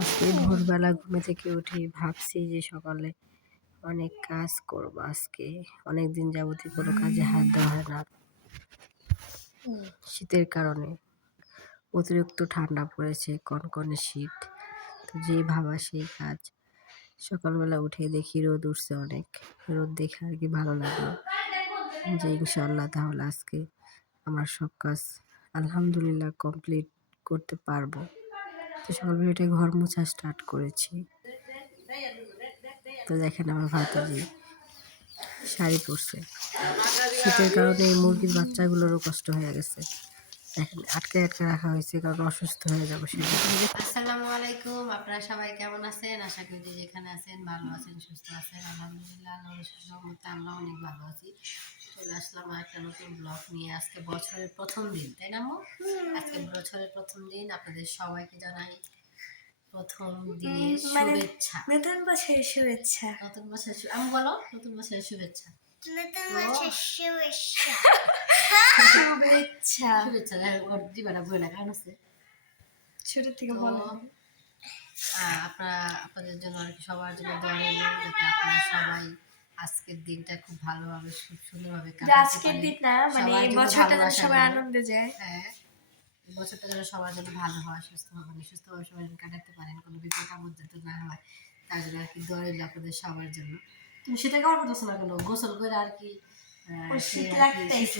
আজকে ভোরবেলা ঘুমে থেকে উঠে ভাবছি যে সকালে অনেক কাজ করব আজকে। অনেক দিন যাবতীয় কোনো কাজে হাত দেওয়া হয় না। শীতের কারণে অতিরিক্ত ঠান্ডা পড়েছে, কনকনে শীত। তো যেই ভাবা সেই কাজ। সকালবেলা উঠে দেখি রোদ উঠছে অনেক। রোদ দেখে আর কি ভালো লাগল। যে ইনশাল্লাহ তাহলে আজকে আমার সব কাজ আলহামদুলিল্লাহ কমপ্লিট করতে পারব। তো সবাই উঠে ঘর মোছা স্টার্ট করেছি। তো দেখেন আমার ভাতিজি শাড়ি পরছে। শীতের কারণে এই মুরগির বাচ্চাগুলোরও কষ্ট হয়ে গেছে। দেখেন আটকে আটকে রাখা হয়েছে কারণ অসুস্থ হয়ে যাবে সেটা আসসালামু আলাইকুম। আপনারা সবাই কেমন আছেন? আশা করি যে যেখানে আছেন ভালো আছেন সুস্থ আছেন। আলহামদুলিল্লাহ আমরা অনেক ভালো আছি। চলে আসলাম আর একটা নতুন ব্লগ নিয়ে। আজকে বছরের প্রথম দিন তাই না? আজকে বছরের প্রথম দিন। আপনাদের সবাইকে জানাই প্রথম দিনের মানে- শুভেচ্ছা। নতুন বছরের শুভেচ্ছা। নতুন বছরের আমি বলো নতুন বছরের শুভেচ্ছা। ছোট থেকে বলো আপনারা আপনাদের জন্য আর কি সবার জন্য দোয়া রইল যাতে আপনারা সবাই আজকের দিনটা খুব ভালোভাবে খুব সুন্দরভাবে আজকের দিন না মানে এই বছরটা যেন সবাই আনন্দে যায়। হ্যাঁ বছরটা যেন সবার জন্য ভালো হয় সুস্থ হবে সুস্থভাবে সবাই কাটাতে পারেন কোনো বিপদ আপদ যাতে না হয় তার জন্য আর কি দোয়া রইল আপনাদের সবার জন্য। সেটা কেমন করতেছো না কেন? গোসল করে আর কি শীত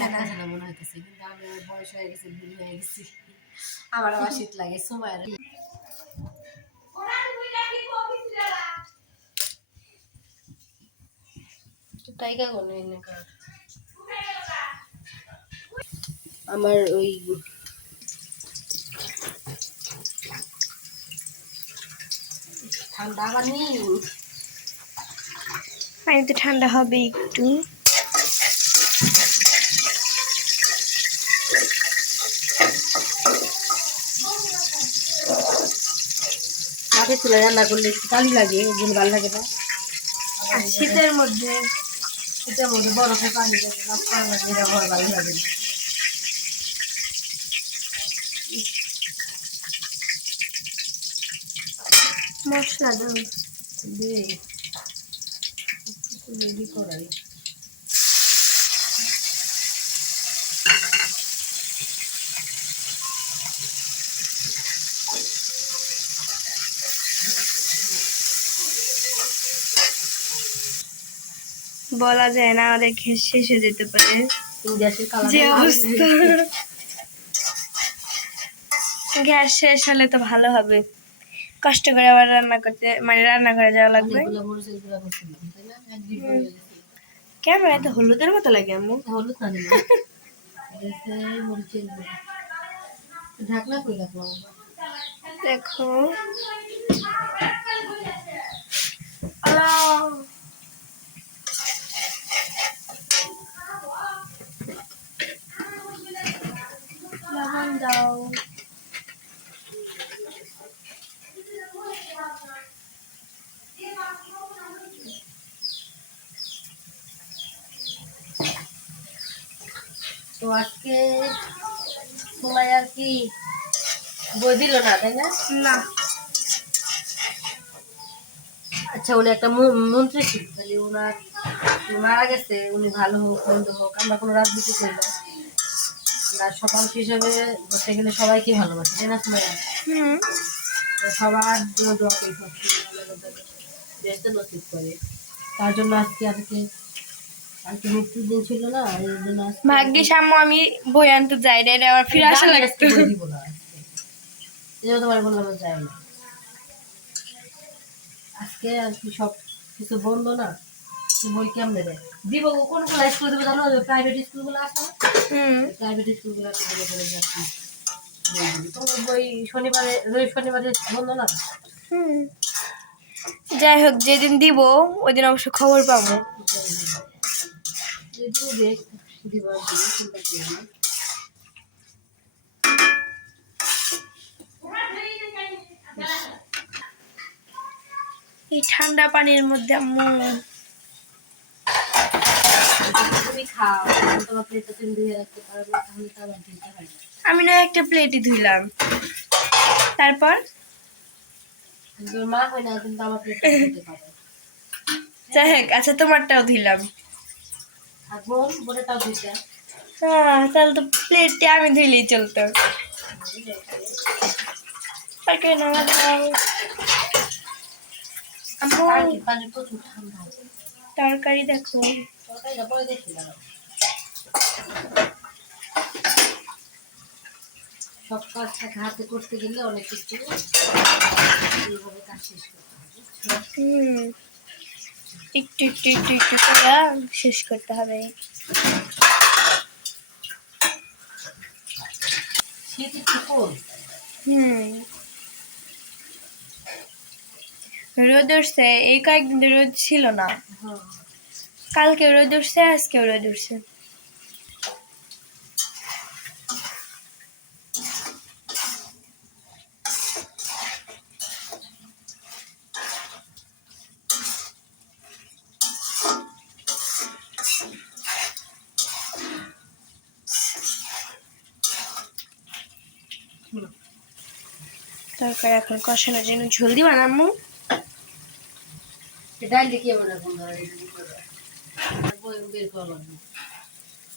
না। মনে হইতেছে কিন্তু আমি বয়স হয়ে গেছে বুড়ি হয়ে গেছি। আমার আবার শীত লাগে সময় আমার ওই ঠান্ডা পানি পানি তো ঠান্ডা হবে একটু। মাঠে চুলে রান্না করলে একটু কালি লাগে ওই জন্য ভালো লাগে না। আর শীতের মধ্যে শীতের মধ্যে বরফে পানি লাগে না ভালো লাগে না। মশলা দাও। দিয়ে রেডি করাই। বলা যায় না আমাদের খেয়ে শেষ হয়ে যেতে পারে। গ্যাসের যে অবস্থা। গ্যাস শেষ হলে তো ভালো হবে। কষ্ট করে আবার রান্না করতে মানে রান্না করে যাওয়া লাগবে। কেন? এত হলুদের মতো লাগে আম্মু। হলুদ না। ঢাকনা কই দেখো। লবণ দাও। তো আজকে সময় আর কি বই দিল না তাই না? না। আচ্ছা উনি একটা মন্ত্রী ছিল তাহলে ওনার মারা গেছে উনি ভালো হোক মন্দ হোক আমরা কোনো রাজনীতি করি না। আমরা মানুষ হিসাবে বলতে গেলে সবাইকে ভালোবাসি তাই না সময় হুম। সবার জন্য দোয়া করি দেশটা নসিব করে। তার জন্য আজকে আজকে ভাগ্যিস আম্মু আমি বই আনতে যাই রে আবার ফিরে আসা লাগতো। তোমার বললাম যাই না। আজকে আর কি সব কিছু বন্ধ না বই কেমনে দেয়? দিব কোন কোন স্কুল দিব জানো? প্রাইভেট স্কুলগুলো আছে না? হুম। প্রাইভেট স্কুলগুলো বলে বলে যাচ্ছি। বই শনিবারে রবি শনিবারে বন্ধ না? হুম। যাই হোক যেদিন দিব ওই দিন অবশ্য খবর পাবো। চিন্তা করিও না। এই ঠান্ডা পানির মধ্যে আম্মু। তুমি খাও তোমার প্লেটটা তুমি ধুয়ে রাখতে পারো তাহলে তো আবার ধুতে হয় আমি না একটা প্লেটই ধুইলাম। তারপর? মা হয় না কিন্তু আমার প্লেটটা দিতে পারে। যাই হোক আচ্ছা তোমারটাও দিলাম আর বোন বোনেরটাও দিতে হ্যাঁ তাহলে তো প্লেটটা আমি ধুইলেই চলতো। তরকারি দেখো। সব কাজ হাতে করতে গেলে অনেক কিছু। এইভাবে কাজ শেষ করতে হবে। একটু একটু একটু একটু করে শেষ করতে হবে। হুম। রোদ উঠছে এই কয়েকদিন রোদ ছিল না। হ্যাঁ। কালকে রোদ উঠছে আজকে রোদ উঠছে। তরকারি এখন কষানোর জন্য ঝোল দিবা না আম্মু ডাল দিয়ে কে বানাবো বই বের করা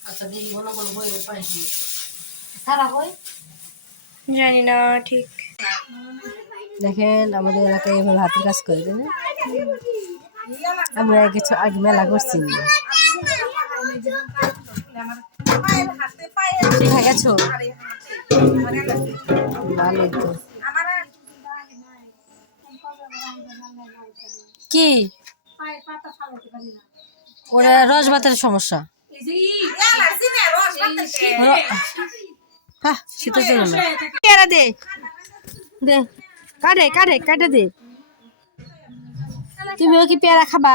আচ্ছা দেখি ঘন ঘন বই পাইছি সারা হয় জানি না ঠিক দেখেন আমাদের এলাকায় এভাবে হাতের কাজ করে তাই না আমরা আগে ছ- আগে মেলা করছি গেছো ভালোই তো কি? ওরা রস ভাতের সমস্যা। হ্যাঁ না। পেয়ারা দে। দে কাটে কাটে কাটে দে। তুমিও কি পেয়ারা খাবা?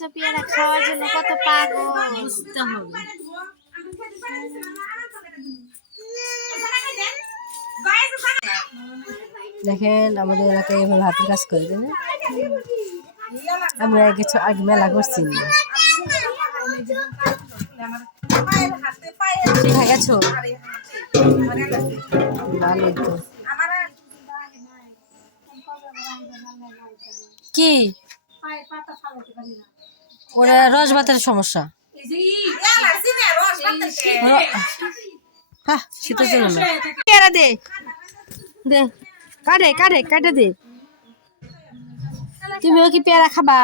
কাঁচা পেয়ারা খাওয়ার জন্য কত বুঝতে হবে। দেখেন, আমাদের এলাকায় এভাবে হাতের কাজ করে না? আমরা কিছু আগে মেলা করছি গেছো? ভালোই তো। কি? ওরা রস ভাতের সমস্যা। হ্যাঁ শীতের জন্য দে? দে কাটে কাটে কাটে দে। তুমিও কি পেয়ারা খাবা?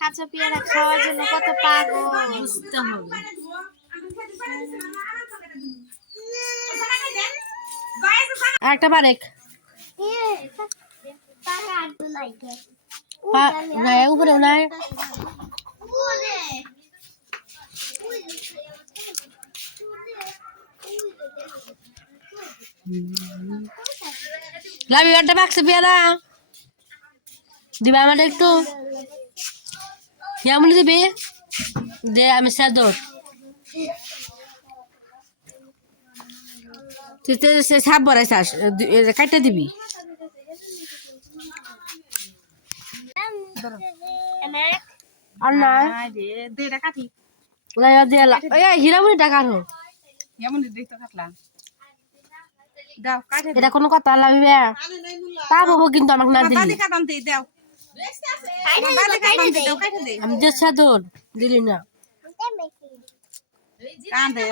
কাঁচা পেয়ারা খাওয়ার জন্য কত পাগল বুঝতে হবে একটা বারেক উপরে নাই লাভি একটা বাক্সে পেয়ারা দিবা আমাদের একটু? কেমন দিবি? দে আমি সাদর সাপ বড়াইছাস কাটতে দিবি। আর না দিয়ে লা হিরামুনি টাকা হো এমন দেখতে কাটলাম এটা কোনো কথা লাগবে পাবো কিন্তু আমাকে না দিলি। দাও। আমি যে সাদর দিলি না। কান্দে